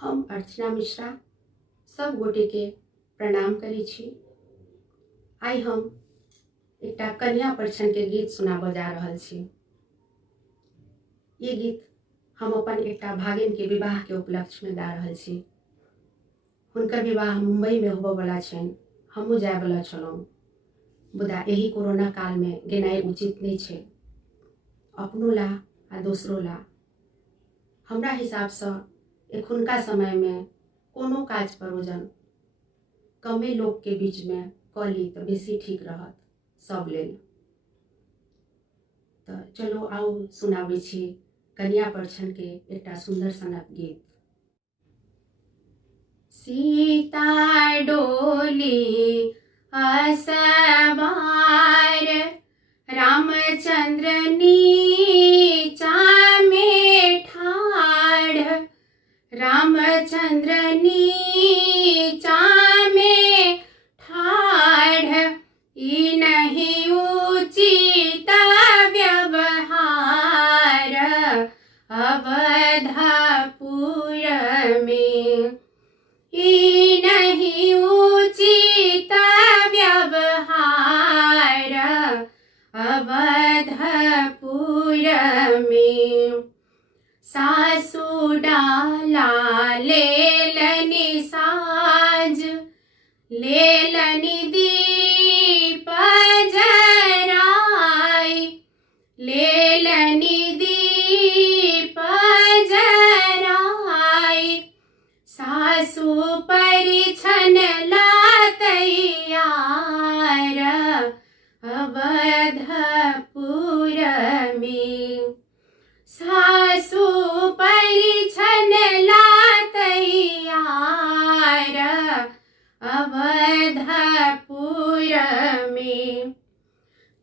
हम अर्चना मिश्रा सब गोटे के प्रणाम करै छी। आई हम एकटा कन्या परिछन के गीत सुनाबऽ जा रहल छी। ये गीत हम अपन एकटा भागिन के विवाह के उपलक्ष्य में गा रहल छी। हुनकर विवाह मुंबई में होबऽ वाला छनि। हमहूँ जाय वाला छलहुँ, मुदा एही कोरोना काल में गेनाइ उचित नहीं छै, अपनो ला आ दोसरो ला। हमरा हिसाब से एखुनका समय में कोनो काज परोजन कमे लोग के बीच में क ली तो बेसी ठीक रहत सब लेल। तो चलो आओ सुनाबै छी कन्या परिछन के एकटा सुंदर सनक गीत। सीता डोली असवार, रामचंद्र नीचा में ठाढ़, रामचंद्र नीचा में ठाढ़, ई नहीं उचित व्यवहार अवधपुर में, ई नहीं उचित व्यवहार अवधपुर में। सासु डाला लेलनि साज, लेलनि दीप जराई, लेलनि दीप जराई, सासु परिछन ला तैयार अवधपुर में। सासु परिछन ला तैयार अवधपुर में।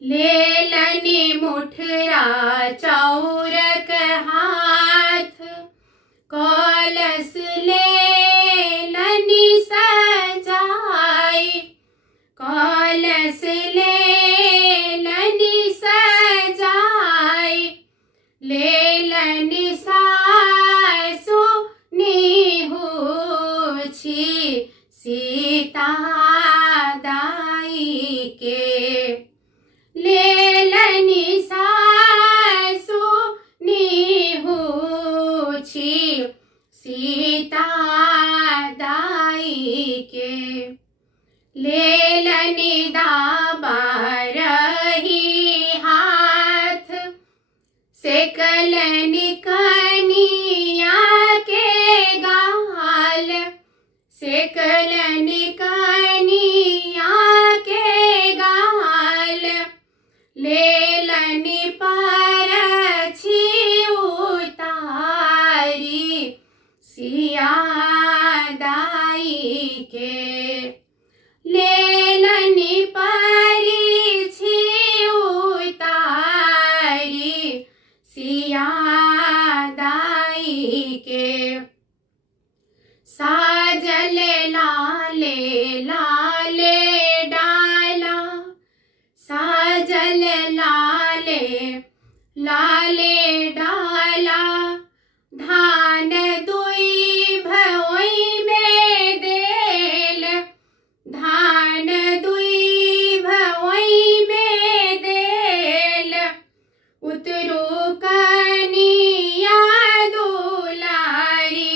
लेलनि मुठरा चौरक हाथ, कलश लेलनि सजाई, कलश लेलनि सजाई, लेलनि सासु निहुछि सीता दाई के, लेलनि सासु निहुछि सीता दाई के। लेलनि दाबा रही हाथ, सेकलनि कनिया के गाल, सेकलनि कनिया के गाल, लेलनि परछी उतारी सिया दाई के, लेलनि परछी उतारी सिया दाई के। साजल लाले लाले डाला, साजल लाले लाले डाला, धान दुई भोई में देल, धान दुई भोई में देल, उतरू कनिया दुलारी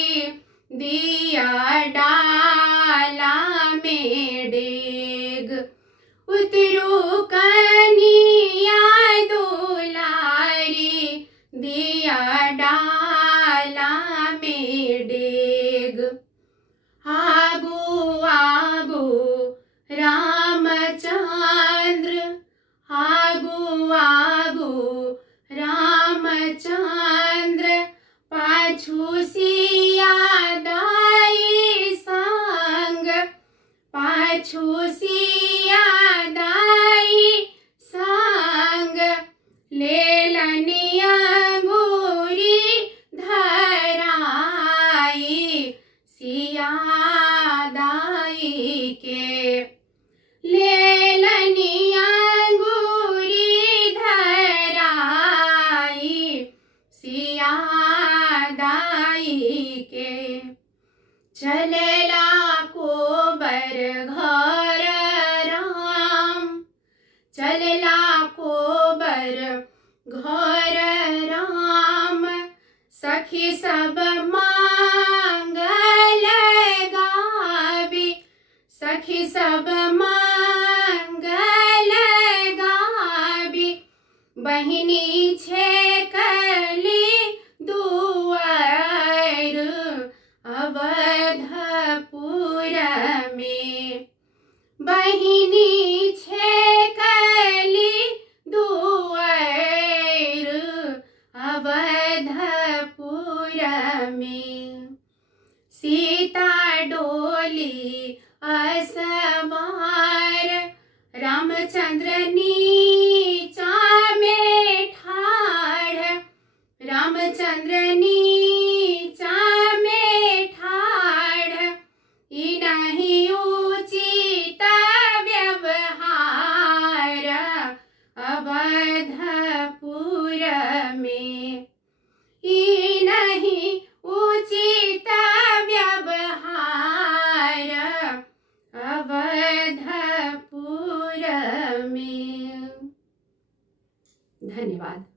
दिया डाला में डेग, उतरू कनिया दुलारी दिया डाला में डेग। आगू आगू रामचंद्र, आगू आगू रामचंद्र, पाछू सिया दाई संग, पाछू सिया दाई संग, लेलनि अंगूरी धराई सिया दाई के, लेलनि अंगूरी धराई सिया दाई के। चलेला कोबर घर राम, चलेला कोबर घर राम, सखी सब मांगल गावी, सखी सब मांगल गावी, बहिनी छेकली दुआर अवधपुर में, बहिनी छेकली दुआर अवधपुर में, सीता डोली असवार, रामचंद्र नीचा में ठाड़, रामचंद्र नीचा में ठाड़, इनहि उचित व्यवहार अवधपुर में, इनहि उचित व्यवहार अवधपुर में। धन्यवाद।